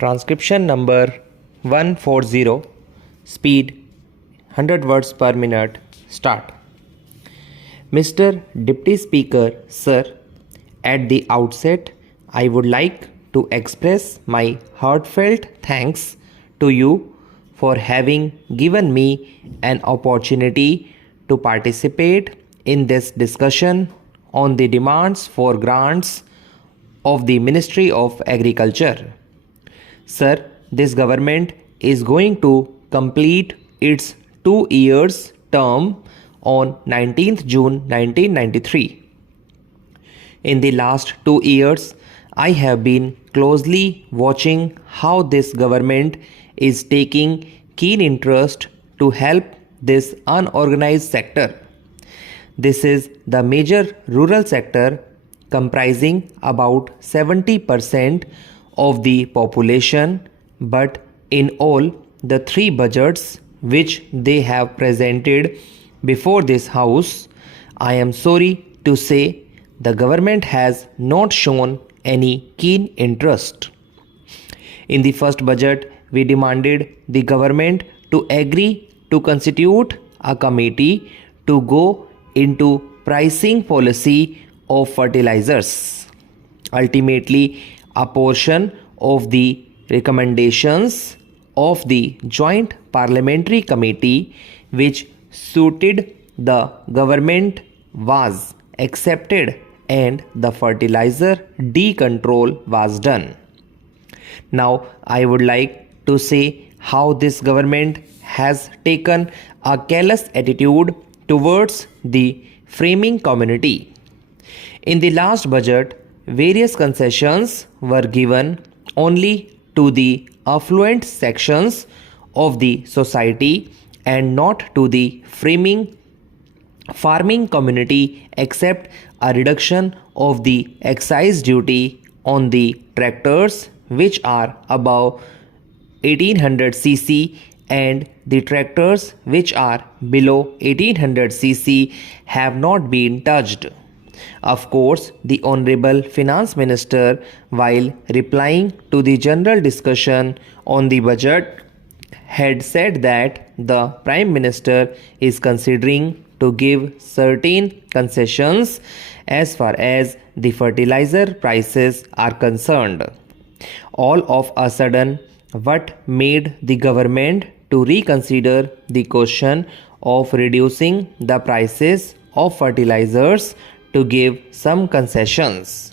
Transcription number 140, speed 100 words per minute, start. Mr. Deputy Speaker, Sir, at the outset, I would like to express my heartfelt thanks to you for having given me an opportunity to participate in this discussion on the demands for grants of the Ministry of Agriculture. Sir, this government is going to complete its 2 years term on 19th June 1993. In the last 2 years, I have been closely watching how this government is taking keen interest to help this unorganized sector. This is the major rural sector comprising about 70% of the population, but in all the 3 budgets which they have presented before this house, I am sorry to say the government has not shown any keen interest. In the first budget, we demanded the government to agree to constitute a committee to go into pricing policy of fertilizers. Ultimately, a portion of the recommendations of the Joint Parliamentary Committee which suited the government was accepted and the fertilizer decontrol was done. Now I would like to say how this government has taken a callous attitude towards the framing community. In the last budget, various concessions were given only to the affluent sections of the society and not to the farming community, except a reduction of the excise duty on the tractors which are above 1800 cc and the tractors which are below 1800 cc have not been touched. Of course, the Honorable Finance Minister, while replying to the general discussion on the budget, had said that the Prime Minister is considering to give certain concessions as far as the fertilizer prices are concerned. All of a sudden, what made the government to reconsider the question of reducing the prices of fertilizers to give some concessions?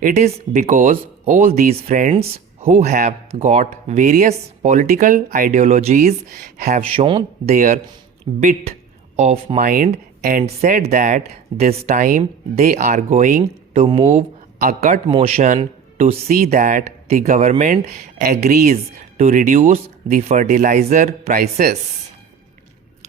It is because all these friends who have got various political ideologies have shown their bit of mind and said that this time they are going to move a cut motion to see that the government agrees to reduce the fertilizer prices.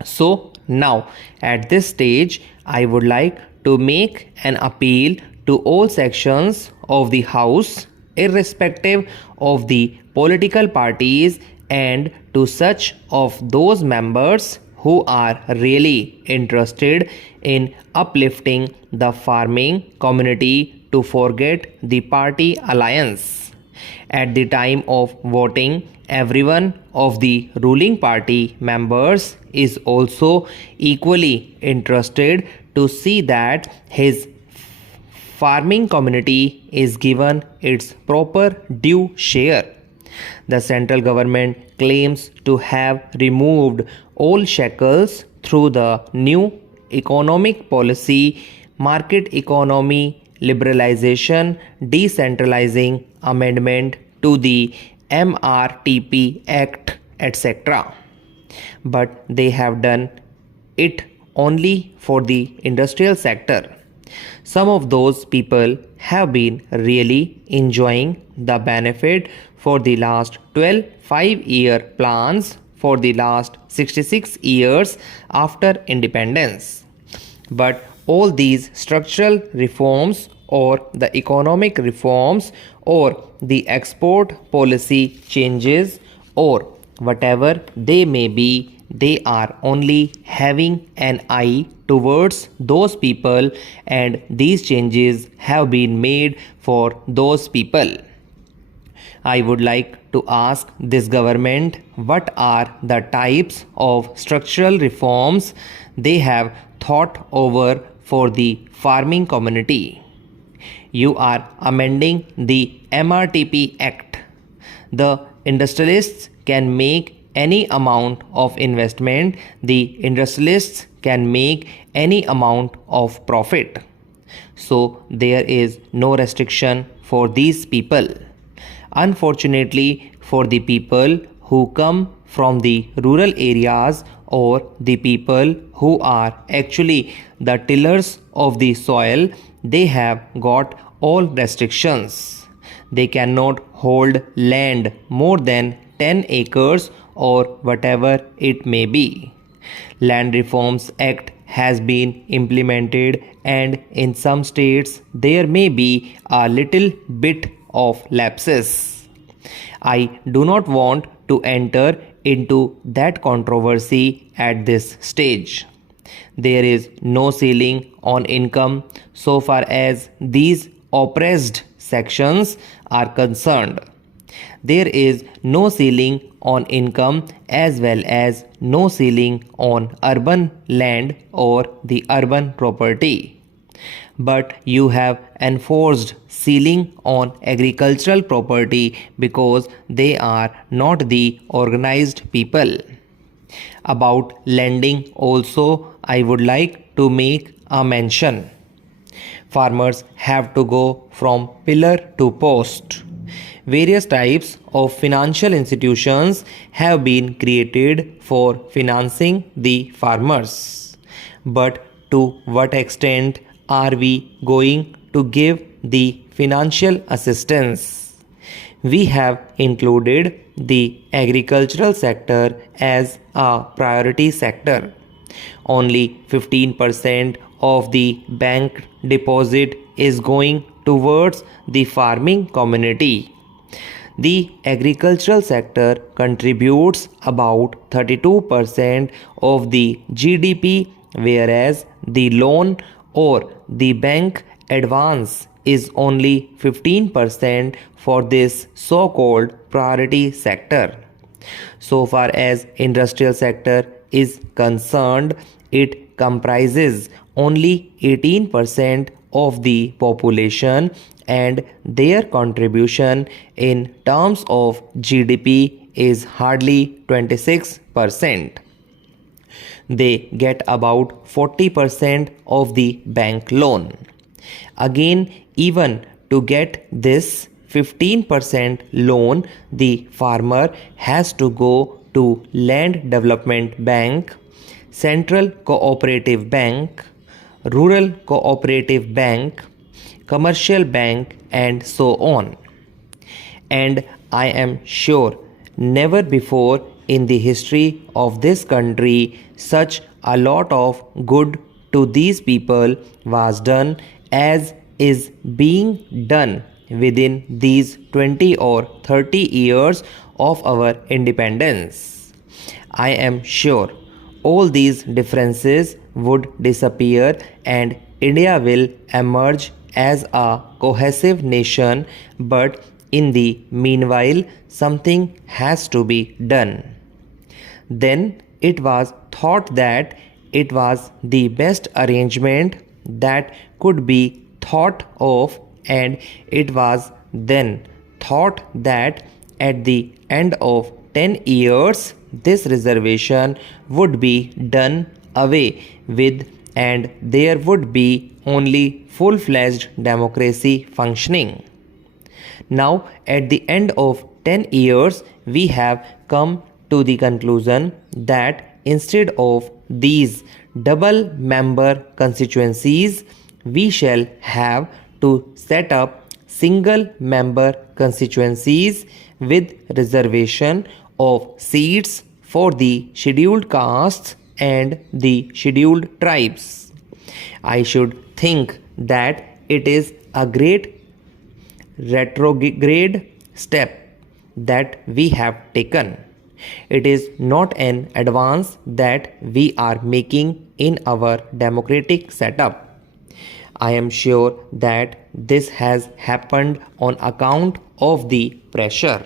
So now at this stage, I would like to make an appeal to all sections of the House, irrespective of the political parties, and to such of those members who are really interested in uplifting the farming community to forget the party alliance. At the time of voting, everyone of the ruling party members is also equally interested to see that his farming community is given its proper due share. The central government claims to have removed all shackles through the new economic policy, market economy, liberalization, decentralizing amendment to the MRTP Act, etc. But they have done it only for the industrial sector. Some of those people have been really enjoying the benefit for the last 12 5-year plans for the last 66 years after independence. But all these structural reforms or the economic reforms or the export policy changes or whatever they may be, they are only having an eye towards those people, and these changes have been made for those people. I would like to ask this government what are the types of structural reforms they have thought over for the farming community. You are amending the MRTP Act. The industrialists can make any amount of investment, the industrialists can make any amount of profit. So there is no restriction for these people. Unfortunately, for the people who come from the rural areas or the people who are actually the tillers of the soil, they have got all restrictions. They cannot hold land more than 10 acres or whatever it may be. Land Reforms Act has been implemented, and in some states there may be a little bit of lapses. I do not want to enter into that controversy at this stage. There is no ceiling on income so far as these oppressed sections are concerned. There is no ceiling on income as well as no ceiling on urban land or the urban property. But you have enforced ceiling on agricultural property because they are not the organized people. About lending also, I would like to make a mention. Farmers have to go from pillar to post. Various types of financial institutions have been created for financing the farmers. But to what extent are we going to give the financial assistance? We have included the agricultural sector as a priority sector. Only 15% of the bank deposit is going towards the farming community. The agricultural sector contributes about 32% of the GDP, whereas the loan or the bank advance is only 15% for this so-called priority sector. So far as industrial sector is concerned, it comprises only 18% of the population, and their contribution in terms of GDP is hardly 26%. They get about 40% of the bank loan. Again, even to get this 15% loan, the farmer has to go to Land Development Bank, Central Cooperative Bank, Rural Cooperative Bank, Commercial Bank, and so on. And I am sure never before in the history of this country such a lot of good to these people was done as is being done within these 20 or 30 years of our independence. I am sure all these differences would disappear and India will emerge as a cohesive nation, but in the meanwhile something has to be done. Then it was thought that it was the best arrangement that could be thought of, and it was then thought that at the end of 10 years this reservation would be done away with and there would be only full-fledged democracy functioning. Now at the end of 10 years we have come to the conclusion that instead of these double member constituencies we shall have to set up single member constituencies with reservation of seats for the scheduled castes and the scheduled tribes. I should think that it is a great retrograde step that we have taken. It is not an advance that we are making in our democratic setup. I am sure that this has happened on account of the pressure.